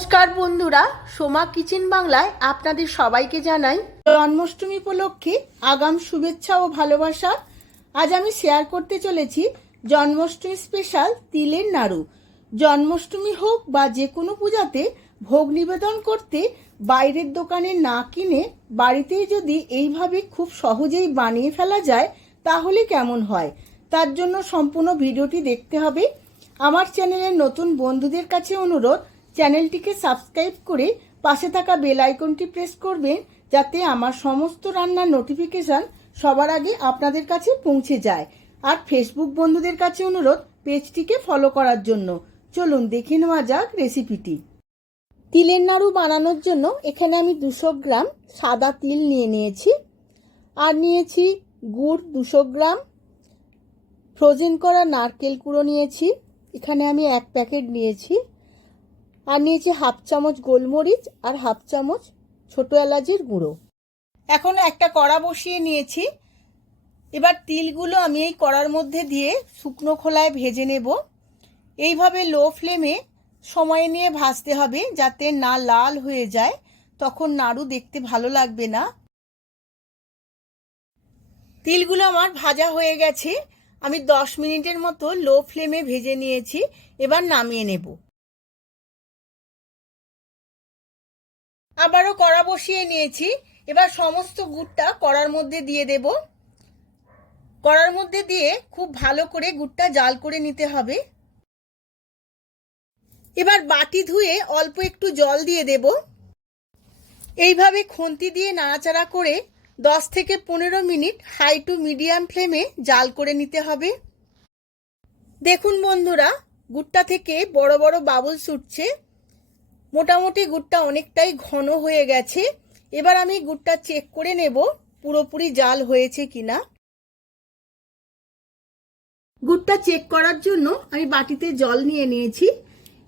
নমস্কার বন্ধুরা, সোমা কিচেন বাংলায় আপনাদের সবাইকে জানাই জন্মাষ্টমী উপলক্ষে আগাম শুভেচ্ছা ও ভালোবাসা। আজ আমি শেয়ার করতে চলেছি জন্মাষ্টমী স্পেশাল তিলের নাড়ু। জন্মাষ্টমী হোক বা যে কোনো পূজাতে ভোগ নিবেদন করতে বাইরের দোকানে না কিনে বাড়িতেই যদি এইভাবে খুব সহজেই বানিয়ে ফেলা যায় তাহলে কেমন হয়, তার জন্য সম্পূর্ণ ভিডিওটি দেখতে হবে। আমার চ্যানেলের নতুন বন্ধুদের কাছে অনুরোধ, চ্যানেলটিকে সাবস্ক্রাইব করে পাশে থাকা বেল আইকনটি প্রেস করবেন, যাতে আমার সমস্ত রান্নার নোটিফিকেশন সবার আগে আপনাদের কাছে পৌঁছে যায়। আর ফেসবুক বন্ধুদের কাছে অনুরোধ, পেজটিকে ফলো করার জন্য। চলুন দেখে নেওয়া যাক রেসিপিটি। তিলের নাড়ু বানানোর জন্য এখানে আমি 200 গ্রাম সাদা তিল নিয়ে নিয়েছি, আর নিয়েছি গুড় 200 গ্রাম, ফ্রোজেন করা নারকেল কুড়ো নিয়েছি, এখানে আমি 1 প্যাকেট নিয়েছি, আর নিয়েছি হাফ চামচ গোলমরিচ আর হাফ চামচ ছোটো এলাচের গুঁড়ো। এখন একটা কড়া বসিয়ে নিয়েছি। এবার তিলগুলো আমি এই কড়ার মধ্যে দিয়ে শুকনো খোলায় ভেজে নেব। এইভাবে লো ফ্লেমে সময় নিয়ে ভাজতে হবে, যাতে না লাল হয়ে যায়, তখন নাড়ু দেখতে ভালো লাগবে না। তিলগুলো আমার ভাজা হয়ে গেছে, আমি 10 মিনিটের মতো লো ফ্লেমে ভেজে নিয়েছি। এবার নামিয়ে নেব। আবারও কড়া বসিয়ে নিয়েছি। এবার সমস্ত গুড়টা কড়ার মধ্যে দিয়ে দেব। কড়ার মধ্যে দিয়ে খুব ভালো করে গুড়টা জাল করে নিতে হবে। এবার বাটি ধুয়ে অল্প একটু জল দিয়ে দেব। এইভাবে খুন্তি দিয়ে নাড়াচাড়া করে 10 থেকে 15 মিনিট হাই টু মিডিয়াম ফ্লেমে জাল করে নিতে হবে। দেখুন বন্ধুরা, গুড়টা থেকে বড় বড় বাবলস উঠছে। মোটামুটি গুড়টা অনেকটাই ঘন হয়ে গেছে। এবার আমি গুড়টা চেক করে নেব পুরোপুরি জাল হয়েছে কিনা। গুড়টা চেক করার জন্য আমি বাটিতে জল নিয়ে নিয়েছি।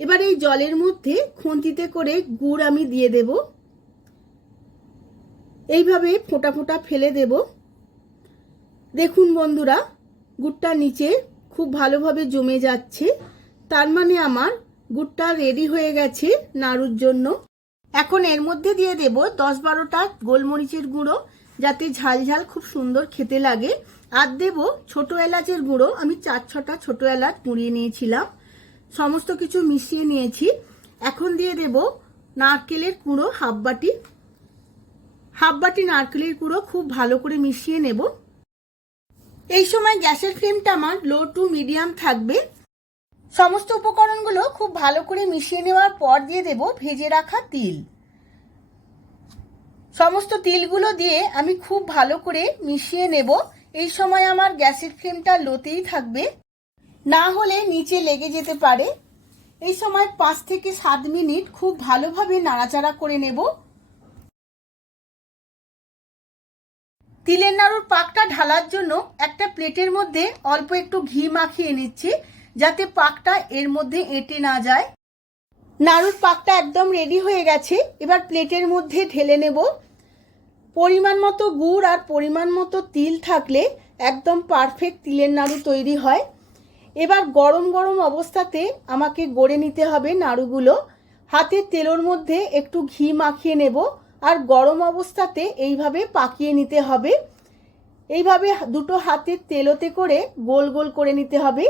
এবার এই জলের মধ্যে খুন্তিতে করে গুড় আমি দিয়ে দেব। এইভাবে ফোঁটা ফোঁটা ফেলে দেব। দেখুন বন্ধুরা, গুড়টা নিচে খুব ভালোভাবে জমে যাচ্ছে, তার মানে আমার গুড়টা রেডি হয়ে গেছে নাড়ুর জন্য। এখন এর মধ্যে দিয়ে দেব 10-12টা গোলমরিচের গুঁড়ো, যাতে ঝাল ঝাল খুব সুন্দর খেতে লাগে। আর দেব ছোট এলাচের গুঁড়ো, আমি 4-6টা ছোট এলাচ মুড়িয়ে নিয়েছিলাম। সমস্ত কিছু মিশিয়ে নিয়েছি। এখন দিয়ে দেব নারকেলের কুড়ো হাফ বাটি নারকেলের কুড়ো খুব ভালো করে মিশিয়ে নেব। এই সময় গ্যাসের ফ্লেমটা আমার লো টু মিডিয়াম থাকবে। সমস্ত উপকরণগুলো খুব ভালো করে মিশিয়ে নেওয়ার পর দিয়ে দেব ভেজে রাখা তিল। সমস্ত তিলগুলো দিয়ে আমি খুব ভালো করে মিশিয়ে নেব। এই সময় আমার গ্যাসের ফ্লেমটা লোতেই থাকবে, না হলে নিচে লেগে যেতে পারে। এই সময় 5 থেকে 7 মিনিট খুব ভালোভাবে নাড়াচাড়া করে নেব। তিলের নাড়ুর পাকটা ঢালার জন্য একটা প্লেটের মধ্যে অল্প একটু ঘি মাখিয়ে নিচ্ছি, যাতে পাকটা এর মধ্যে এঁটে না যায়। নাড়ুর পাকটা একদম রেডি হয়ে গেছে। এবার প্লেটের মধ্যে ঢেলে নেব। পরিমাণ মতো গুড় আর পরিমাণ মতো তিল থাকলে একদম পারফেক্ট তিলের নাড়ু তৈরি হয়। এবার গরম গরম অবস্থাতে আমাকে গড়ে নিতে হবে নাড়ুগুলো। হাতের তেলের মধ্যে একটু ঘি মাখিয়ে নেব, আর গরম অবস্থাতে এইভাবে পাকিয়ে নিতে হবে। এইভাবে দুটো হাতের তেলোতে করে গোল গোল করে নিতে হবে।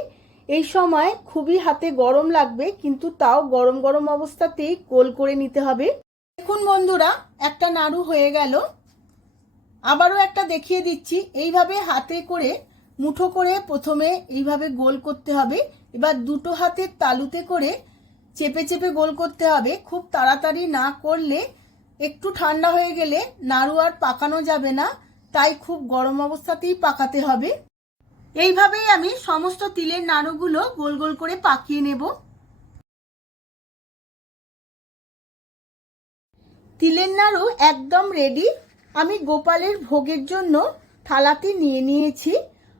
এই সময় খুবই হাতে গরম লাগবে, কিন্তু তাও গরম গরম অবস্থাতেই গোল করে নিতে হবে। দেখুন বন্ধুরা, একটা নাড়ু হয়ে গেল। আবারও একটা দেখিয়ে দিচ্ছি। এইভাবে হাতে করে মুঠো করে প্রথমে এইভাবে গোল করতে হবে। এবার দুটো হাতের তালুতে করে চেপে চেপে গোল করতে হবে। খুব তাড়াতাড়ি না করলে একটু ঠান্ডা হয়ে গেলে নাড়ু আর পাকানো যাবে না, তাই খুব গরম অবস্থাতেই পাকাতে হবে। এইভাবেই আমি সমস্ত তিলের নাড়ুগুলো গোল গোল করে পাকিয়ে নেব। তিলের নাড়ু একদম রেডি। আমি গোপালের ভোগের জন্য থালাতে নিয়ে নিয়েছি।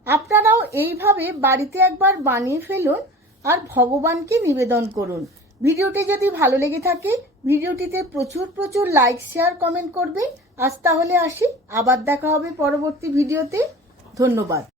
আপনারাও এইভাবে বাড়িতে একবার বানিয়ে ফেলুন আর ভগবানকে নিবেদন করুন। ভিডিওটি যদি ভালো লেগে থাকে ভিডিওটিতে প্রচুর প্রচুর লাইক, শেয়ার, কমেন্ট করবেন। আজ তাহলে আসি, আবার দেখা হবে পরবর্তী ভিডিওতে। ধন্যবাদ।